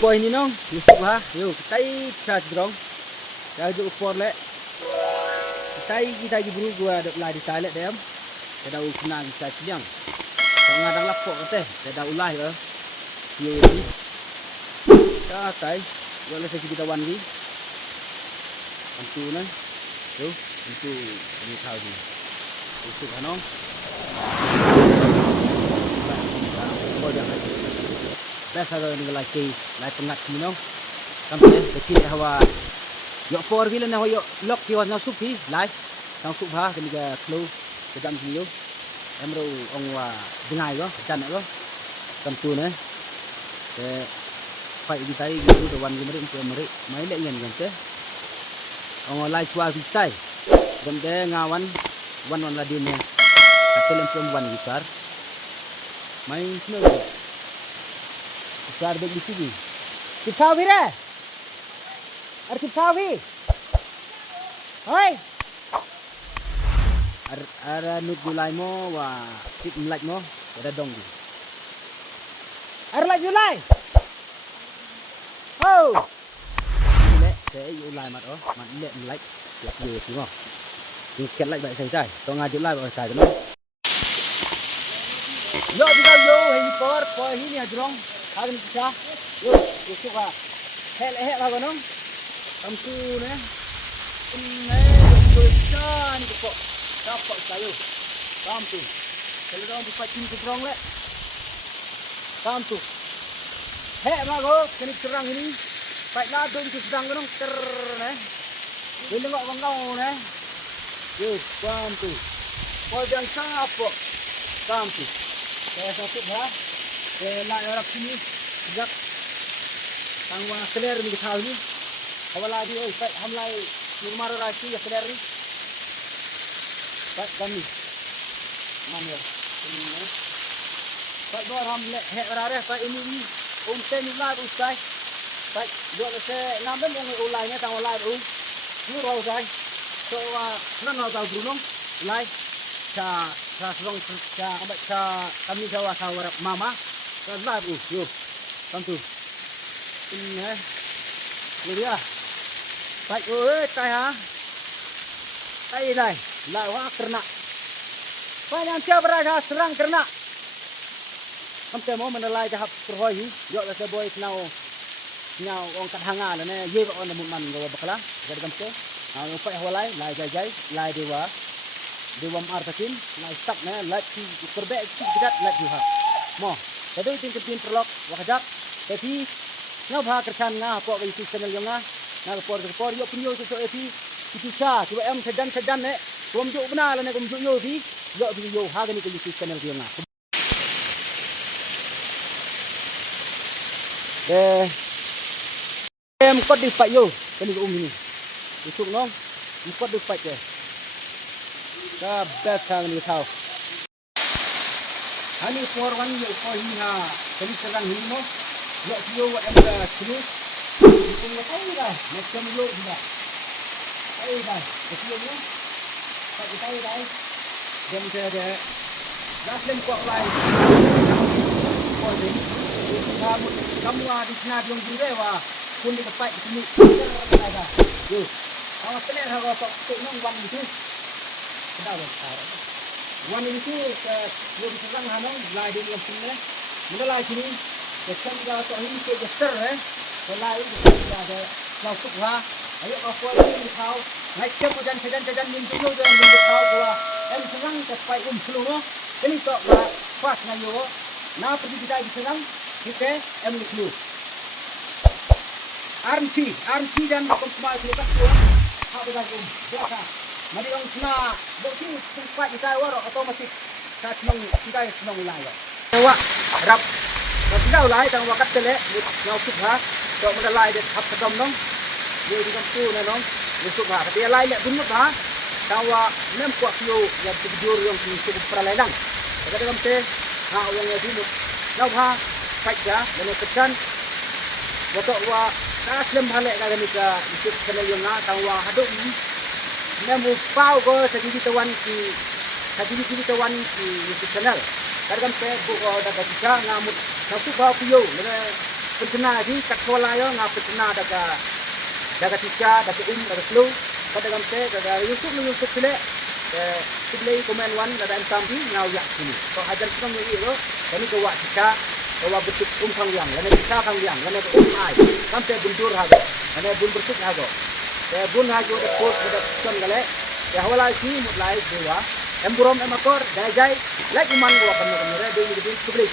upor ini nong, yusuk ha, yuk kita charge drong, charge upor le, kita buru gua ada ulai di toilet dem, kita kena kita Biang, kalau ngadang lapok teh, kita ulai ke, ye ni, kita tay, gua lesen kita wan ni, antu na, yuk, antu ni tahu ni, yusuk hanong, biasa kalau ni lagi pengat ni no, sampai dekat hawa, yok for bila nak yok lock kiwas nak sup hi, lai, nak sup ha, kena ke close, sejam ni yo, emro orang dengai go, jangan go, tentu ne, fight di tay gitu, wan gimana untuk mereka, main lek yang te, orang lai cua bisai, dan dia ngawan, wan lagi ni, katelem perempuan besar, main semua. Besar beg di sini. Kita vi re. Kita vi. Hoi. Nut Julai mo wa tip melak mo ada dong di. Lek Julai. Oh. Lek saya Julai mat oh, mat lek melak. Ya ye tengok. Ni sikit lek baik saya. Tong ngaju Julai baik saya tu. Yo kita yo ini por ini ajrong. Hagen bisa, yuk, yuk ha, hel bagonong, tamtu ne, ni kok, dapat sayu, tamtu, kalau orang buat cinta terang le, tamtu, bago, kini terang ini, baik lah dong tu sedang gonong ter ne, bila ngok bangau ne, yuk, tamtu, kau jangan apa, tamtu, saya satu ha. Nak orang sini sejak tangwa keler ni kita ni, awal lagi, baik hamlai rumah orang sini keler ni, baik kami, mana, baik dua hamlai orang baik ini, ten ni usai, baik dua lese ngambil yang ulainya tangwa ulai ni usai, so nana tahu berunung, ulai, serong kami jawa sawar mama. Lah yuk, tentu. Ini dia. Baik, tay ha. Tay đây, lại hoa kerna. Phải làm sao berada serang kerna. Không thể mau mình lại cho học rồi hi. Yo là sẽ boy nhau ông cắt hanga là nè, ye on là một man rồi bạc lá. Jadi kamse. Phải hawalai, lại jai, lại dewa artakin, lại stuck nè, lại ki perbek kita lại juga. Mo. Jadi tingkat perlok wakajak, tapi ngau bah kersan ngah pok YouTube channel yang ngah por yuk pynyoosha so epi ticha coba em sedan ne kom juk benar lah ne kom juk yo vi yuk video ha gani ke YouTube channel yang ngah em có đi phải yo cái này ini usuk nong có đi phải ke ka best sang ni thau Ani for one year for hina, kali serang hino, yo yo em la terus, kung tahu dah, macam yo dah, tahu dah, betul yo, tahu dah, jam saya last time kau apply, kau ni, kamu ada di sana yang dulu wah, pun di tempat ini, ada, yo, awak telah harga tak nong wan itu, dah besar. Wan itu yang sedang hanong lai di dalam sini, mana lai sini, macam kita tahu ini ke gesture, lai itu ada sniawsuk ha, ayo apa ini thaw, naik ke jajan yang dulu jangan yang thaw gua, em sedang terpakai seluruh, ini tak pas ngayo, na pergi kita sedang, kita em lu, armchi dan semua lepas tu, apa dah biasa. Mari orang kena bukti tempat kita war atau masih kita senang ulai. Awak rap tidak ulai tang wakat tele sniawsuk ha. Tok medalai de hap kedom nong. Dia di kampu na nong. Sniawsuk ha. Dia lai lek bunut ha. Tang wa nem kuat yo yang tidur yang cukup peralailang. Kada kamte ha yang ya di nau ha. Pai ja dan kecan. Botok wa kaslem halek ka ni ka isip kana yang na tang wa haduk ni. Nemu pau ko sa digitawan ki YouTube channel. Karena saya buka Daka Ni ngamut satu pau piyo, mana pencena di kat sekolah yo ngap pencena daga ticha daga daga flu pada gamte daga Yusuf sile sile komen wan daga sampi ngau yak sini so ajar kita ngi lo kami ke wak ticha wa betuk umkhangwiang lane ticha khangwiang lane ai sampai bundur hago lane bun bersuk hago bun hago de pos de son gale ya wala si mutlai dewa emburom emakor jai lai uman gua kan ngere de ngi sile